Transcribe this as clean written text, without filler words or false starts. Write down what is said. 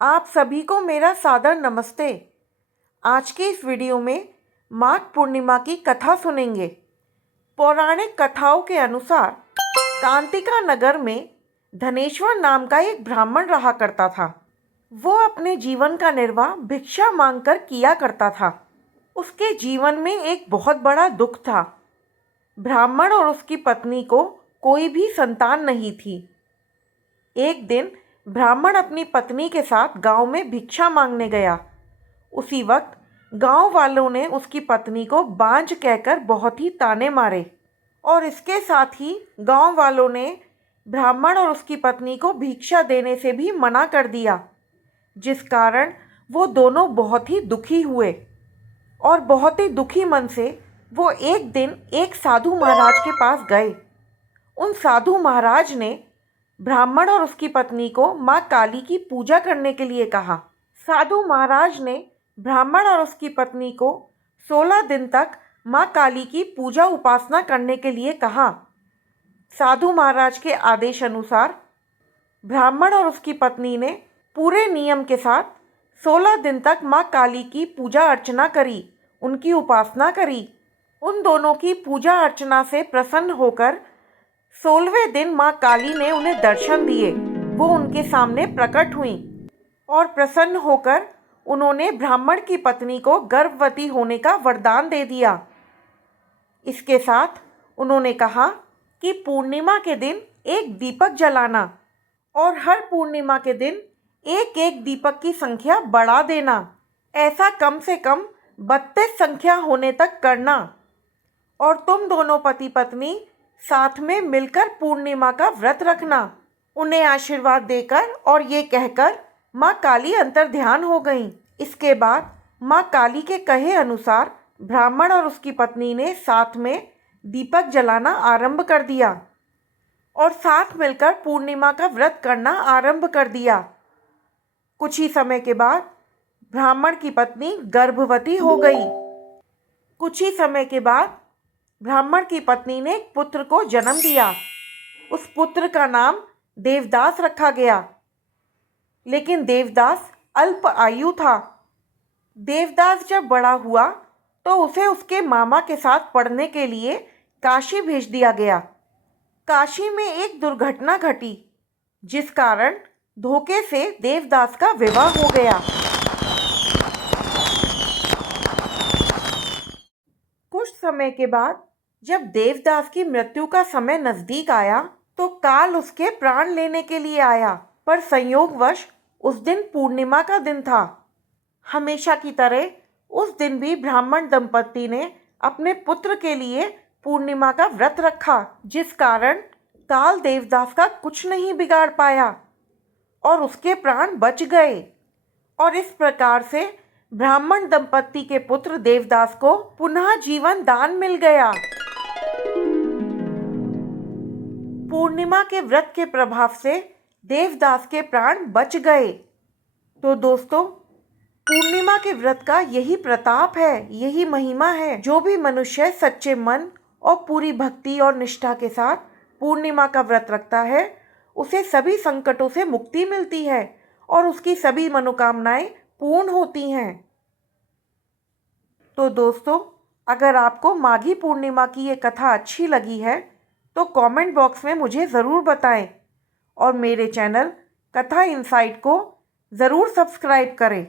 आप सभी को मेरा सादर नमस्ते। आज के इस वीडियो में माघ पूर्णिमा की कथा सुनेंगे। पौराणिक कथाओं के अनुसार कांतिका नगर में धनेश्वर नाम का एक ब्राह्मण रहा करता था। वो अपने जीवन का निर्वाह भिक्षा मांगकर किया करता था। उसके जीवन में एक बहुत बड़ा दुख था। ब्राह्मण और उसकी पत्नी को कोई भी संतान नहीं थी। एक दिन ब्राह्मण अपनी पत्नी के साथ गांव में भिक्षा मांगने गया। उसी वक्त गांव वालों ने उसकी पत्नी को बांझ कहकर बहुत ही ताने मारे और इसके साथ ही गांव वालों ने ब्राह्मण और उसकी पत्नी को भिक्षा देने से भी मना कर दिया, जिस कारण वो दोनों बहुत ही दुखी हुए और बहुत ही दुखी मन से वो एक दिन एक साधु महाराज के पास गए। उन साधु महाराज ने ब्राह्मण और उसकी पत्नी को माँ काली की पूजा करने के लिए कहा। साधु महाराज ने ब्राह्मण और उसकी पत्नी को 16 दिन तक माँ काली की पूजा उपासना करने के लिए कहा। साधु महाराज के आदेश अनुसार ब्राह्मण और उसकी पत्नी ने पूरे नियम के साथ 16 दिन तक माँ काली की पूजा अर्चना करी, उनकी उपासना करी। उन दोनों की पूजा अर्चना से प्रसन्न होकर 16वें दिन माँ काली ने उन्हें दर्शन दिए। वो उनके सामने प्रकट हुईं और प्रसन्न होकर उन्होंने ब्राह्मण की पत्नी को गर्भवती होने का वरदान दे दिया। इसके साथ उन्होंने कहा कि पूर्णिमा के दिन एक दीपक जलाना और हर पूर्णिमा के दिन एक एक दीपक की संख्या बढ़ा देना। ऐसा कम से कम 32 संख्या होने तक करना और तुम दोनों पति पत्नी साथ में मिलकर पूर्णिमा का व्रत रखना। उन्हें आशीर्वाद देकर और ये कहकर माँ काली अंतर्ध्यान हो गईं। इसके बाद माँ काली के कहे अनुसार ब्राह्मण और उसकी पत्नी ने साथ में दीपक जलाना आरंभ कर दिया और साथ मिलकर पूर्णिमा का व्रत करना आरंभ कर दिया। कुछ ही समय के बाद ब्राह्मण की पत्नी गर्भवती हो गई। कुछ ही समय के बाद ब्राह्मण की पत्नी ने एक पुत्र को जन्म दिया। उस पुत्र का नाम देवदास रखा गया, लेकिन देवदास अल्प आयु था। देवदास जब बड़ा हुआ तो उसे उसके मामा के साथ पढ़ने के लिए काशी भेज दिया गया। काशी में एक दुर्घटना घटी, जिस कारण धोखे से देवदास का विवाह हो गया। कुछ समय के बाद जब देवदास की मृत्यु का समय नजदीक आया तो काल उसके प्राण लेने के लिए आया, पर संयोगवश उस दिन पूर्णिमा का दिन था। हमेशा की तरह उस दिन भी ब्राह्मण दंपत्ति ने अपने पुत्र के लिए पूर्णिमा का व्रत रखा, जिस कारण काल देवदास का कुछ नहीं बिगाड़ पाया और उसके प्राण बच गए। और इस प्रकार से ब्राह्मण दंपत्ति के पुत्र देवदास को पुनः जीवन दान मिल गया। पूर्णिमा के व्रत के प्रभाव से देवदास के प्राण बच गए। तो दोस्तों, पूर्णिमा के व्रत का यही प्रताप है, यही महिमा है। जो भी मनुष्य सच्चे मन और पूरी भक्ति और निष्ठा के साथ पूर्णिमा का व्रत रखता है, उसे सभी संकटों से मुक्ति मिलती है और उसकी सभी मनोकामनाएं पूर्ण होती हैं। तो दोस्तों, अगर आपको माघी पूर्णिमा की ये कथा अच्छी लगी है तो कमेंट बॉक्स में मुझे ज़रूर बताएं और मेरे चैनल कथा इनसाइट को ज़रूर सब्सक्राइब करें।